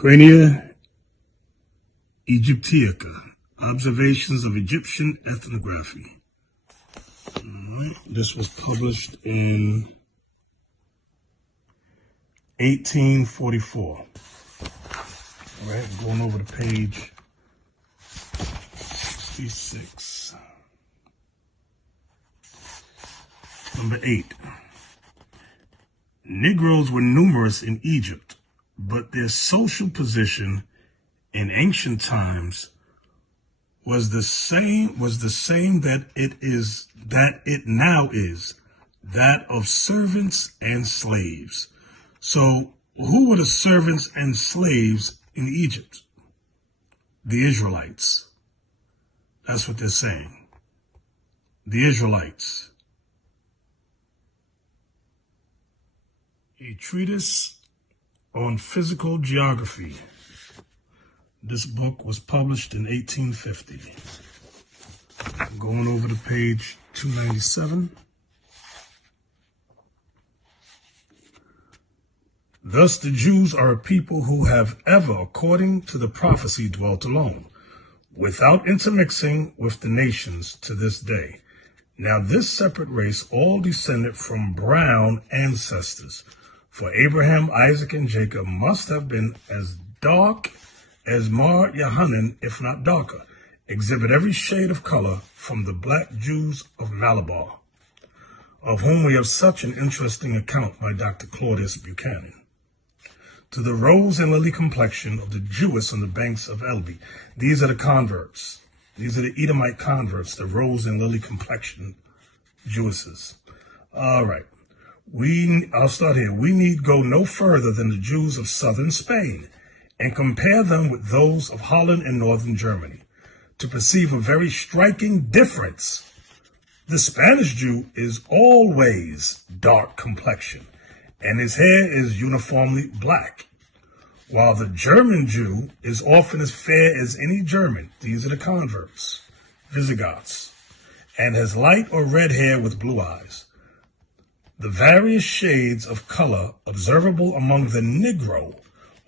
Crania Egyptiaca, Observations of Egyptian Ethnography. This was published in 1844. All right, going over to page 66. Number 8. Negroes were numerous in Egypt, but their social position in ancient times was the same that it now is, that of servants and slaves. So who were the servants and slaves in Egypt? The Israelites. That's what they're saying. The Israelites. A treatise on physical geography. This book was published in 1850. Going over to page 297. Thus the Jews are a people who have ever, according to the prophecy, dwelt alone, without intermixing with the nations to this day. Now this separate race all descended from brown ancestors, for Abraham, Isaac, and Jacob must have been as dark as Mar Yohanan, if not darker, exhibit every shade of color from the black Jews of Malabar, of whom we have such an interesting account by Dr. Claudius Buchanan, to the rose and lily complexion of the Jewess on the banks of Elbe. These are the converts. These are the Edomite converts, the rose and lily complexion Jewesses. All right. I'll start here. We need go no further than the Jews of southern Spain and compare them with those of Holland and northern Germany to perceive a very striking difference. The Spanish Jew is always dark complexion, and his hair is uniformly black, while the German Jew is often as fair as any German. These are the converts, Visigoths, and has light or red hair with blue eyes. The various shades of color observable among the Negro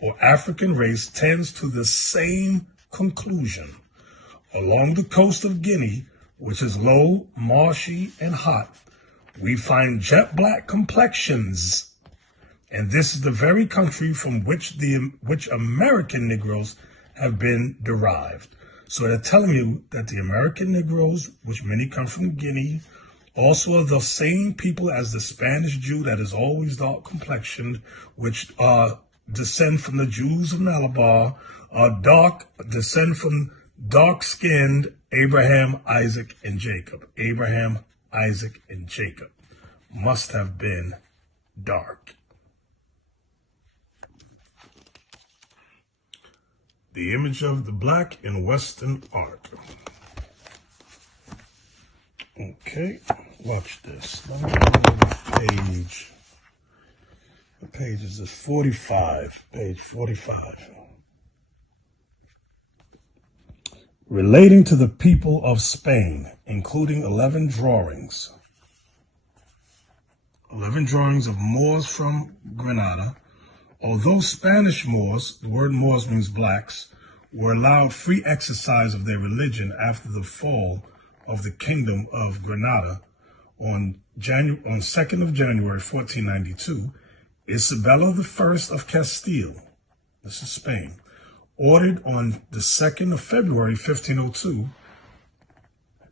or African race tends to the same conclusion. Along the coast of Guinea, which is low, marshy, and hot, we find jet black complexions, and this is the very country from which American Negroes have been derived. So they're telling you that the American Negroes, which many come from Guinea, also are the same people as the Spanish Jew that is always dark complexioned, which descend from the Jews of Malabar, descend from dark-skinned Abraham, Isaac, and Jacob. Abraham, Isaac, and Jacob must have been dark. The image of the black in Western art. Okay, watch this. Let me go to the page. What page is this? 45. Page 45. Relating to the people of Spain, including 11 drawings. 11 drawings of Moors from Granada. Although Spanish Moors, the word Moors means blacks, were allowed free exercise of their religion after the fall of the Kingdom of Granada on 2nd of January 1492, Isabella I of Castile, this is Spain, ordered on the 2nd of February 1502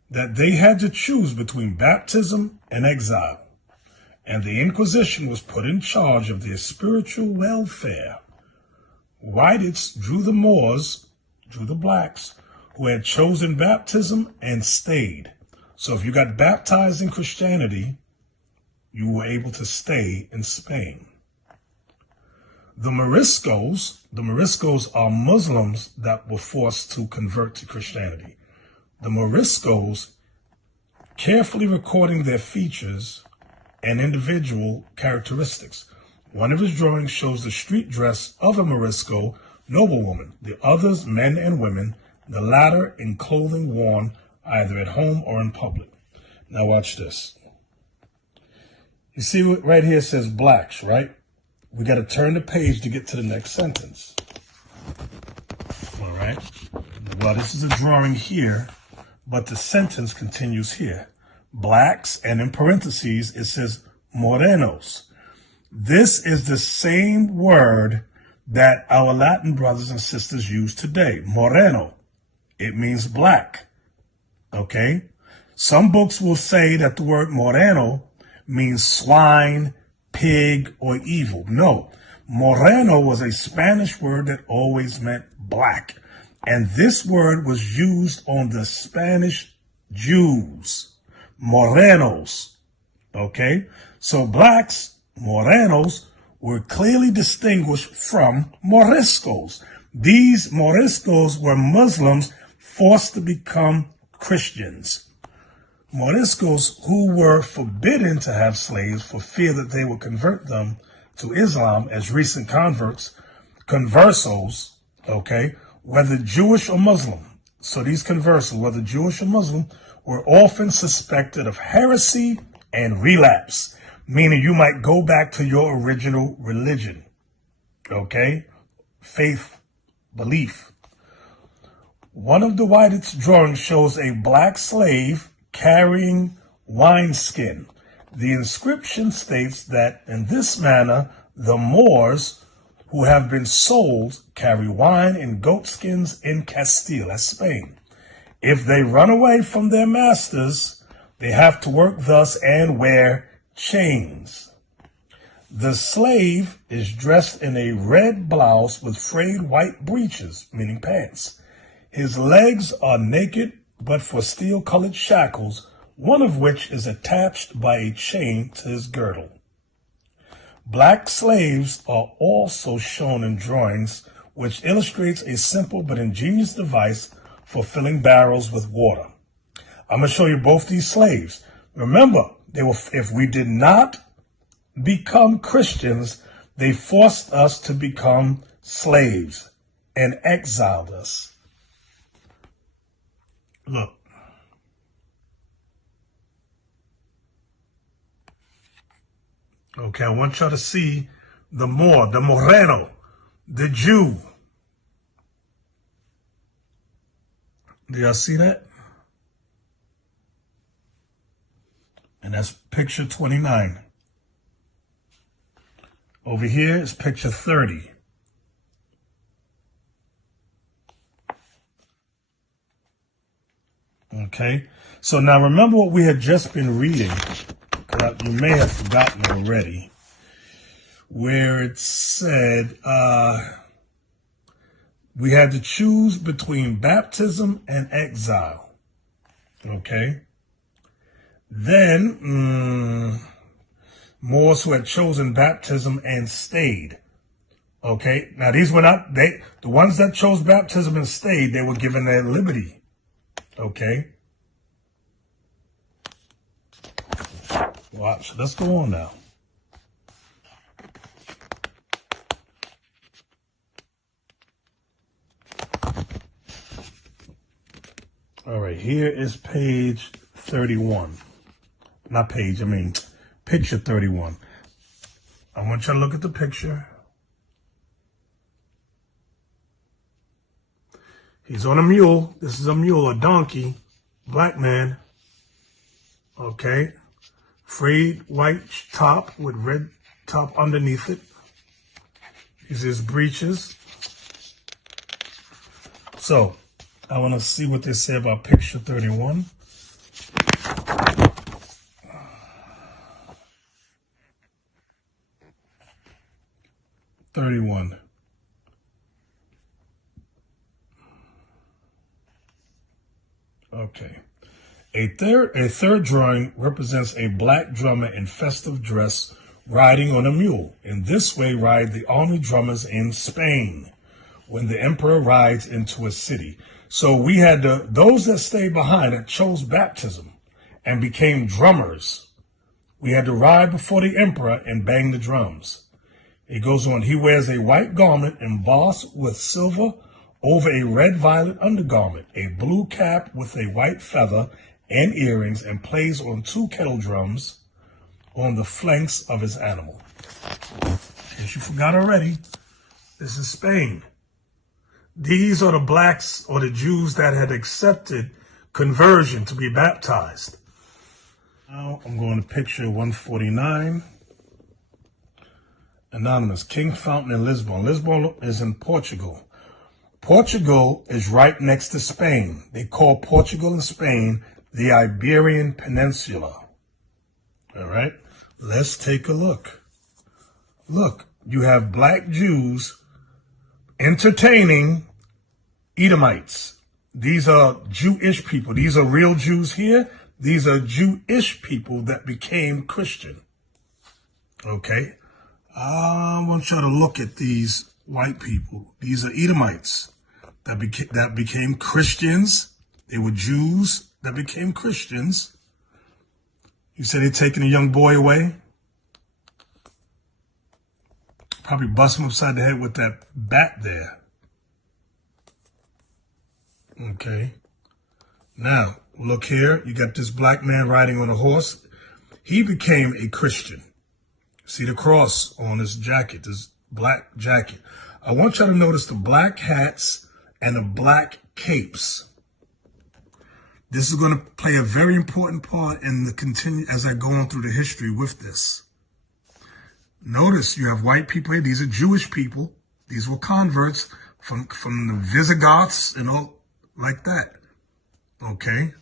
that they had to choose between baptism and exile, and the Inquisition was put in charge of their spiritual welfare. Whitists drew the Moors, drew the blacks, who had chosen baptism and stayed. So if you got baptized in Christianity, you were able to stay in Spain. The Moriscos are Muslims that were forced to convert to Christianity. The Moriscos, carefully recording their features and individual characteristics. One of his drawings shows the street dress of a Morisco noblewoman, the others men and women, the latter in clothing worn either at home or in public. Now watch this. You see right here it says blacks, right? We got to turn the page to get to the next sentence. right? Well, this is a drawing here, but the sentence continues here. Blacks, and in parentheses, it says Morenos. This is the same word that our Latin brothers and sisters use today. Moreno. It means black. Okay? Some books will say that the word Moreno means swine, pig, or evil. No. Moreno was a Spanish word that always meant black. And this word was used on the Spanish Jews. Morenos. Okay? So blacks, Morenos, were clearly distinguished from Moriscos. These Moriscos were Muslims forced to become Christians. Moriscos who were forbidden to have slaves for fear that they would convert them to Islam as recent converts, conversos, okay, whether Jewish or Muslim. So these conversos, whether Jewish or Muslim, were often suspected of heresy and relapse, meaning you might go back to your original religion, okay, faith, belief. One of the Whitehead's drawings shows a black slave carrying wineskin. The inscription states that in this manner, the Moors who have been sold carry wine in goat skins in Castile, that's Spain. If they run away from their masters, they have to work thus and wear chains. The slave is dressed in a red blouse with frayed white breeches, meaning pants. His legs are naked, but for steel-colored shackles, one of which is attached by a chain to his girdle. Black slaves are also shown in drawings, which illustrates a simple but ingenious device for filling barrels with water. I'm going to show you both these slaves. Remember, if we did not become Christians, they forced us to become slaves and exiled us. Look. Okay, I want y'all to see the Moor, the Moreno, the Jew. Do y'all see that? And that's picture 29. Over here is picture 30. Okay, so now remember what we had just been reading, because you may have forgotten already, where it said we had to choose between baptism and exile. Okay, then Moors who had chosen baptism and stayed. Okay, now these were not, the ones that chose baptism and stayed, they were given their liberty. Okay. Watch. Let's go on now. All right. Here is page 31. Not page, I mean picture 31. I want you to look at the picture. He's on a mule. This is a mule, a donkey, black man. Okay. Frayed white top with red top underneath it. These are his breeches. So, I want to see what they say about picture 31. Okay. A third drawing represents a black drummer in festive dress riding on a mule. In this way ride the army drummers in Spain when the emperor rides into a city. So we had those that stayed behind that chose baptism and became drummers. We had to ride before the emperor and bang the drums. It goes on. He wears a white garment embossed with silver over a red-violet undergarment, a blue cap with a white feather and earrings, and plays on 2 kettle drums on the flanks of his animal. In case you forgot already, this is Spain. These are the blacks or the Jews that had accepted conversion to be baptized. Now I'm going to picture 149. Anonymous, King Fountain in Lisbon. Lisbon is in Portugal. Portugal is right next to Spain. They call Portugal and Spain the Iberian Peninsula. All right, let's take a look. Look, you have black Jews entertaining Edomites. These are Jewish people. These are real Jews here. These are Jewish people that became Christian. Okay, I want you to look at these white people. These are Edomites that became Christians. They were Jews that became Christians. You said they're taking a young boy away? Probably bust him upside the head with that bat there. Okay. Now, look here. You got this black man riding on a horse. He became a Christian. See the cross on his jacket, this black jacket. I want y'all to notice the black hats and the black capes. This is going to play a very important part in the continue as I go on through the history with this. Notice you have white people here. These are Jewish people. These were converts from the Visigoths and all like that. Okay.